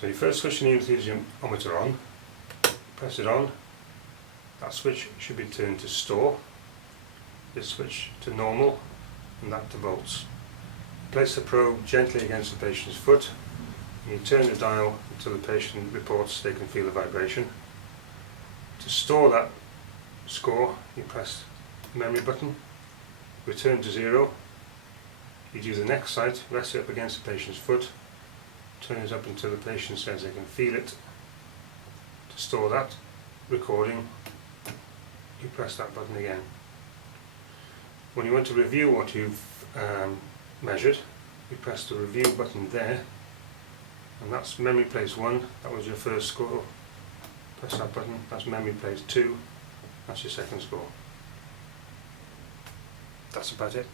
So you first switch the Neorotheseometer on, press it on, that switch should be turned to store, this switch to normal and that to volts. Place the probe gently against the patient's foot and you turn the dial until the patient reports they can feel the vibration. To store that score, you press the memory button, return to 0, you do the next site, rest it up against the patient's foot, turn it up until the patient says they can feel it. To store that recording, you press that button again. When you want to review what you've measured, you press the review button there, and that's memory place 1, that was your first score. Press that button, that's memory place 2, that's your second score. That's about it.